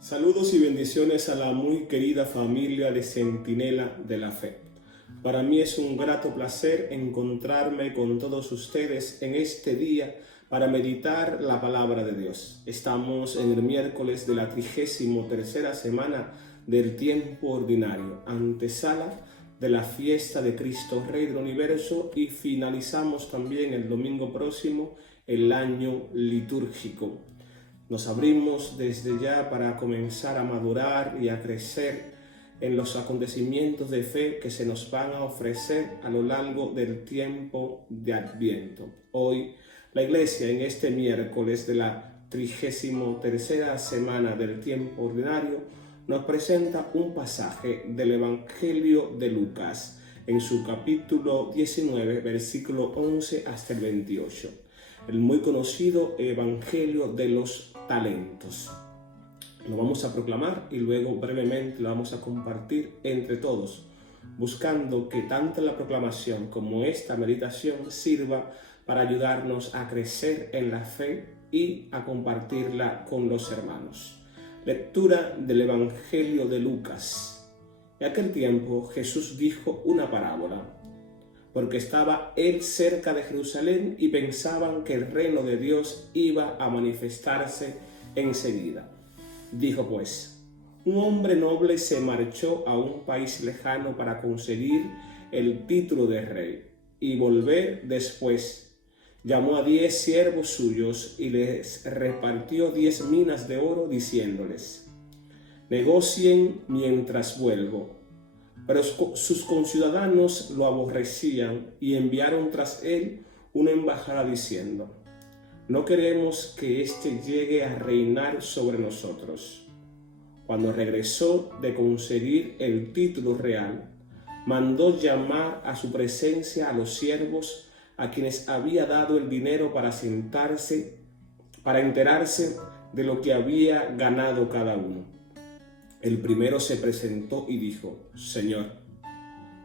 Saludos y bendiciones a la muy querida familia de Centinela de la Fe. Para mí es un grato placer encontrarme con todos ustedes en este día para meditar la palabra de Dios. Estamos en el miércoles de la 33ª semana del tiempo ordinario, antesala de la fiesta de Cristo Rey del Universo, y finalizamos también el domingo próximo el año litúrgico. Nos abrimos desde ya para comenzar a madurar y a crecer en los acontecimientos de fe que se nos van a ofrecer a lo largo del tiempo de Adviento. Hoy la Iglesia, en este miércoles de la 33ª semana del tiempo ordinario, nos presenta un pasaje del Evangelio de Lucas en su capítulo 19, versículo 11 hasta el 28. El muy conocido Evangelio de los Talentos. Lo vamos a proclamar y luego brevemente lo vamos a compartir entre todos, buscando que tanto la proclamación como esta meditación sirva para ayudarnos a crecer en la fe y a compartirla con los hermanos. Lectura del Evangelio de Lucas. En aquel tiempo Jesús dijo una parábola, porque estaba él cerca de Jerusalén y pensaban que el reino de Dios iba a manifestarse enseguida. Dijo pues: un hombre noble se marchó a un país lejano para conseguir el título de rey y volver después. Llamó a 10 siervos suyos y les repartió 10 minas de oro, diciéndoles: negocien mientras vuelvo. Pero sus conciudadanos lo aborrecían y enviaron tras él una embajada diciendo: no queremos que éste llegue a reinar sobre nosotros. Cuando regresó de conseguir el título real, mandó llamar a su presencia a los siervos a quienes había dado el dinero para enterarse de lo que había ganado cada uno. El primero se presentó y dijo: Señor,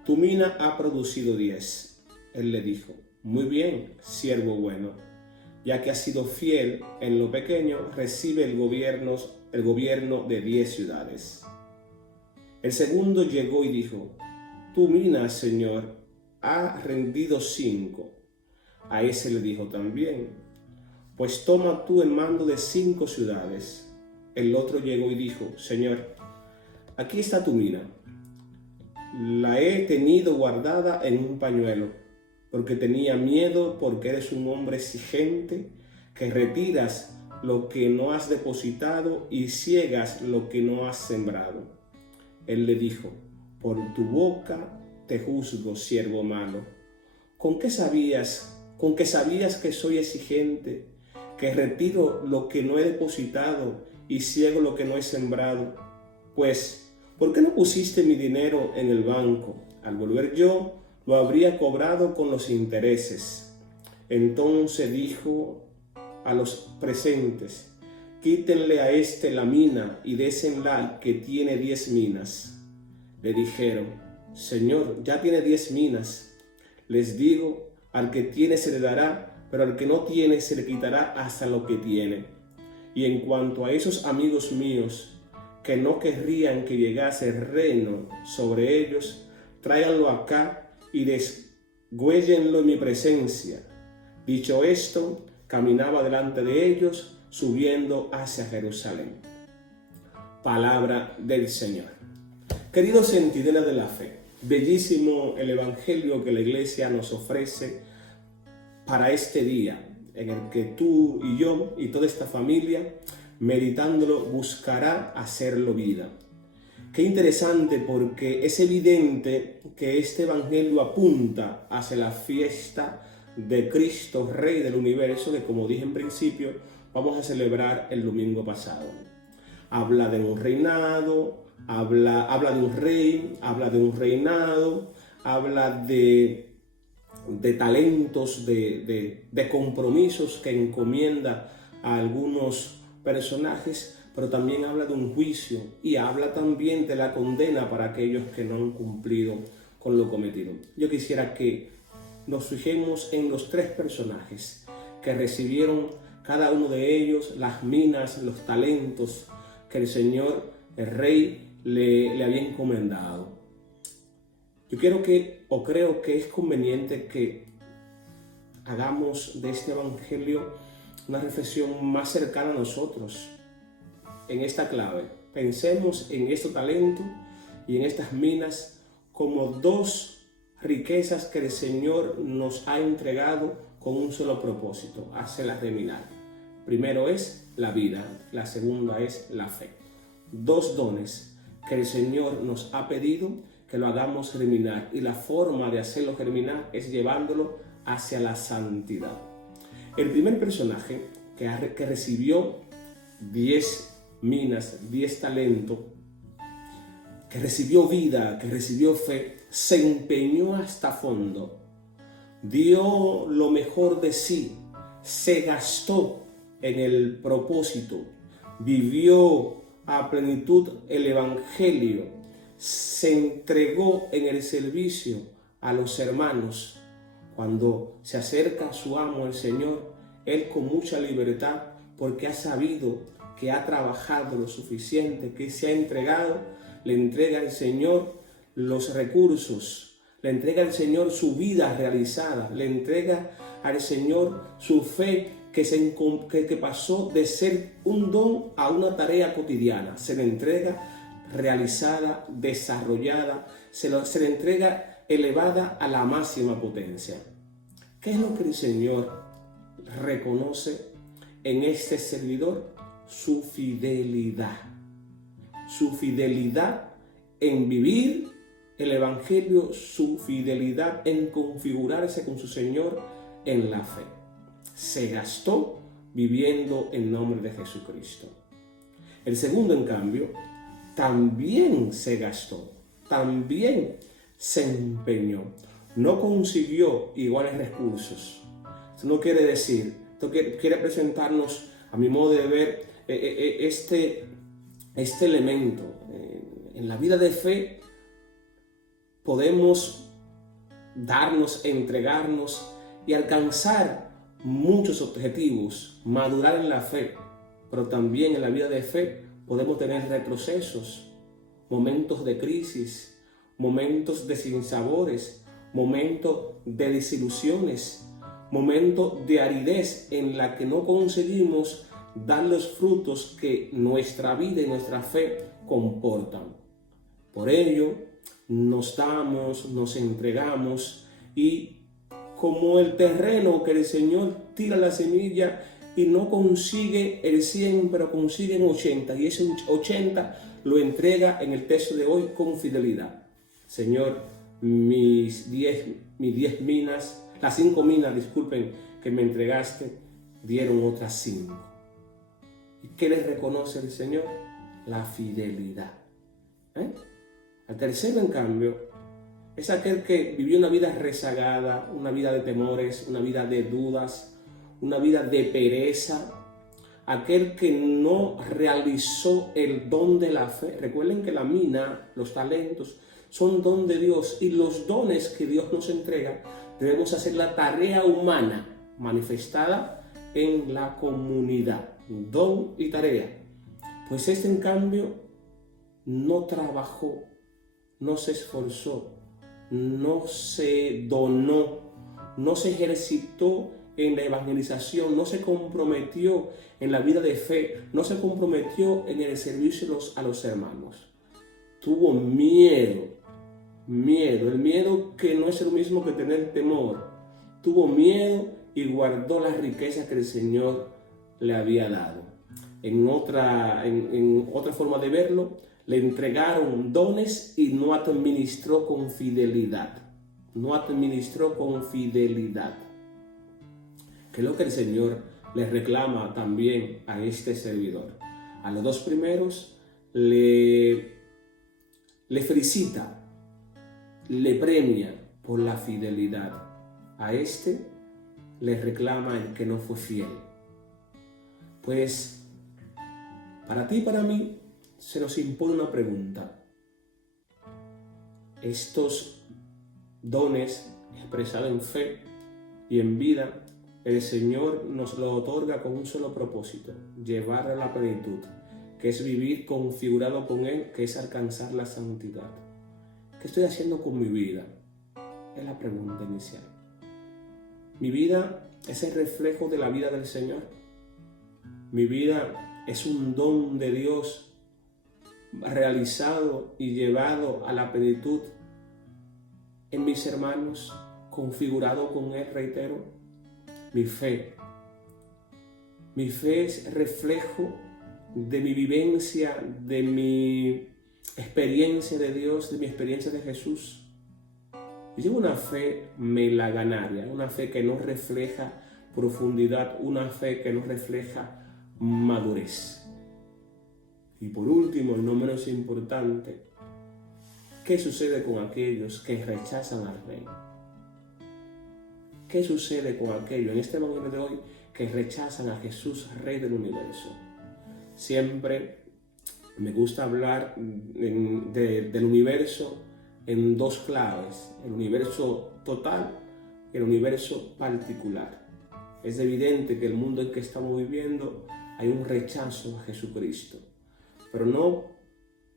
tu mina ha producido 10. Él le dijo: muy bien, siervo bueno, ya que has sido fiel en lo pequeño, recibe el gobierno de 10 ciudades. El segundo llegó y dijo: tu mina, Señor, ha rendido 5. A ese le dijo también: pues toma tú el mando de 5 ciudades. El otro llegó y dijo: Señor, aquí está tu mina. La he tenido guardada en un pañuelo, porque tenía miedo, porque eres un hombre exigente, que retiras lo que no has depositado y ciegas lo que no has sembrado. Él le dijo: por tu boca te juzgo, siervo malo. ¿Con qué sabías que soy exigente, que retiro lo que no he depositado y ciego lo que no he sembrado? Pues, ¿por qué no pusiste mi dinero en el banco? Al volver yo, lo habría cobrado con los intereses. Entonces dijo a los presentes: quítenle a este la mina y désenla al que tiene 10 minas. Le dijeron: Señor, ya tiene 10 minas. Les digo, al que tiene se le dará, pero al que no tiene se le quitará hasta lo que tiene. Y en cuanto a esos amigos míos que no querrían que llegase el reino sobre ellos, tráiganlo acá y desgüéllenlo en mi presencia. Dicho esto, caminaba delante de ellos, subiendo hacia Jerusalén. Palabra del Señor. Queridos centinelas de la fe, bellísimo el Evangelio que la Iglesia nos ofrece para este día, en el que tú y yo y toda esta familia, meditándolo, buscará hacerlo vida. Qué interesante, porque es evidente que este Evangelio apunta hacia la fiesta de Cristo, Rey del Universo, que, como dije en principio, vamos a celebrar el domingo pasado. Habla de un reinado, habla de un rey, habla de un reinado, habla de talentos, de compromisos que encomienda a algunos personajes, pero también habla de un juicio y habla también de la condena para aquellos que no han cumplido con lo cometido. Yo quisiera que nos fijemos en los 3 personajes que recibieron cada uno de ellos las minas, los talentos que el Señor, el Rey, le había encomendado. Yo creo que es conveniente que hagamos de este Evangelio una reflexión más cercana a nosotros en esta clave. Pensemos en este talento y en estas minas como dos riquezas que el Señor nos ha entregado con un solo propósito: hacerlas reminar. Primero es la vida, la segunda es la fe. Dos dones que el Señor nos ha pedido que lo hagamos germinar, y la forma de hacerlo germinar es llevándolo hacia la santidad. El primer personaje que recibió 10 minas, 10 talentos, que recibió vida, que recibió fe, se empeñó hasta fondo, dio lo mejor de sí, se gastó en el propósito, vivió a plenitud el Evangelio, se entregó en el servicio a los hermanos. Cuando se acerca a su amo, el Señor, él con mucha libertad, porque ha sabido que ha trabajado lo suficiente, que se ha entregado, le entrega al Señor los recursos, le entrega al Señor su vida realizada, le entrega al Señor su fe que pasó de ser un don a una tarea cotidiana. Se le entrega realizada, desarrollada, se le entrega elevada a la máxima potencia. ¿Qué es lo que el Señor reconoce en este servidor? Su fidelidad. Su fidelidad en vivir el Evangelio, su fidelidad en configurarse con su Señor en la fe. Se gastó viviendo en nombre de Jesucristo. El segundo, en cambio, también se gastó, también se empeñó. No consiguió iguales recursos. Eso no quiere decir, esto quiere presentarnos, a mi modo de ver, este elemento. En la vida de fe podemos darnos, entregarnos y alcanzar muchos objetivos, madurar en la fe, pero también en la vida de fe podemos tener retrocesos, momentos de crisis, momentos de sinsabores, momentos de desilusiones, momentos de aridez en la que no conseguimos dar los frutos que nuestra vida y nuestra fe comportan. Por ello, nos damos, nos entregamos, y como el terreno que el Señor tira la semilla y no consigue el 100, pero consigue un 80, y ese 80 lo entrega en el texto de hoy con fidelidad. Señor, mis 10 minas, las 5 minas, disculpen, que me entregaste, dieron otras 5. ¿Y qué les reconoce el Señor? La fidelidad. El tercero, en cambio, es aquel que vivió una vida rezagada, una vida de temores, una vida de dudas, una vida de pereza, aquel que no realizó el don de la fe. Recuerden que la mina, los talentos, son don de Dios, y los dones que Dios nos entrega debemos hacer la tarea humana manifestada en la comunidad. Don y tarea. Pues este, en cambio, no trabajó, no se esforzó, no se donó, no se ejercitó en la evangelización, no se comprometió en la vida de fe, no se comprometió en el servicio a los hermanos. Tuvo miedo, el miedo que no es lo mismo que tener temor. Tuvo miedo y guardó las riquezas que el Señor le había dado. En otra forma de verlo, le entregaron dones y no administró con fidelidad. No administró con fidelidad. Que es lo que el Señor le reclama también a este servidor. A los dos primeros le felicita, le premia por la fidelidad. A este le reclama el que no fue fiel. Pues para ti y para mí se nos impone una pregunta. Estos dones expresados en fe y en vida, el Señor nos lo otorga con un solo propósito: llevar a la plenitud. que es vivir configurado con Él, que es alcanzar la santidad. ¿Qué estoy haciendo con mi vida? Es la pregunta inicial. Mi vida es el reflejo de la vida del Señor. Mi vida es un don de Dios realizado y llevado a la plenitud en mis hermanos, configurado con Él, reitero. Mi fe es reflejo de mi vivencia, de mi experiencia de Dios, de mi experiencia de Jesús. Yo llevo una fe melaganaria, una fe que no refleja profundidad, una fe que no refleja madurez. Y por último, y no menos importante, ¿qué sucede con aquellos que rechazan al Rey? ¿Qué sucede con aquellos en este evangelio de hoy que rechazan a Jesús, Rey del universo? Siempre me gusta hablar del universo en dos claves, el universo total y el universo particular. Es evidente que el mundo en que estamos viviendo hay un rechazo a Jesucristo, pero no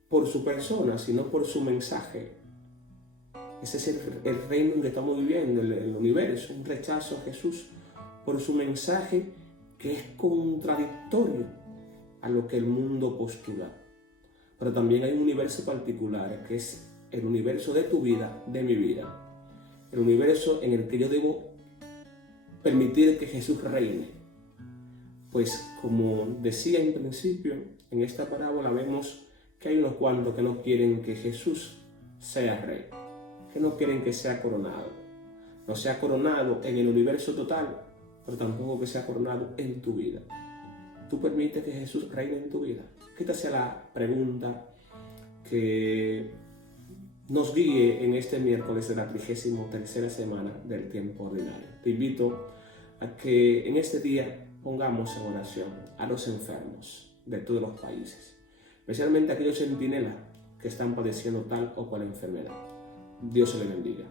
por su persona, sino por su mensaje. Ese es el reino en que estamos viviendo, el universo, un rechazo a Jesús por su mensaje que es contradictorio a lo que el mundo postula. Pero también hay un universo particular, que es el universo de tu vida, de mi vida. El universo en el que yo debo permitir que Jesús reine. Pues como decía en principio, en esta parábola vemos que hay unos cuantos que no quieren que Jesús sea rey, que no quieren que sea coronado. No sea coronado en el universo total, pero tampoco que sea coronado en tu vida. ¿Tú permites que Jesús reine en tu vida? Que esta sea la pregunta que nos guíe en este miércoles de la 33ª semana del tiempo ordinario. Te invito a que en este día pongamos en oración a los enfermos de todos los países, especialmente aquellos centinelas que están padeciendo tal o cual enfermedad. Dios se les bendiga.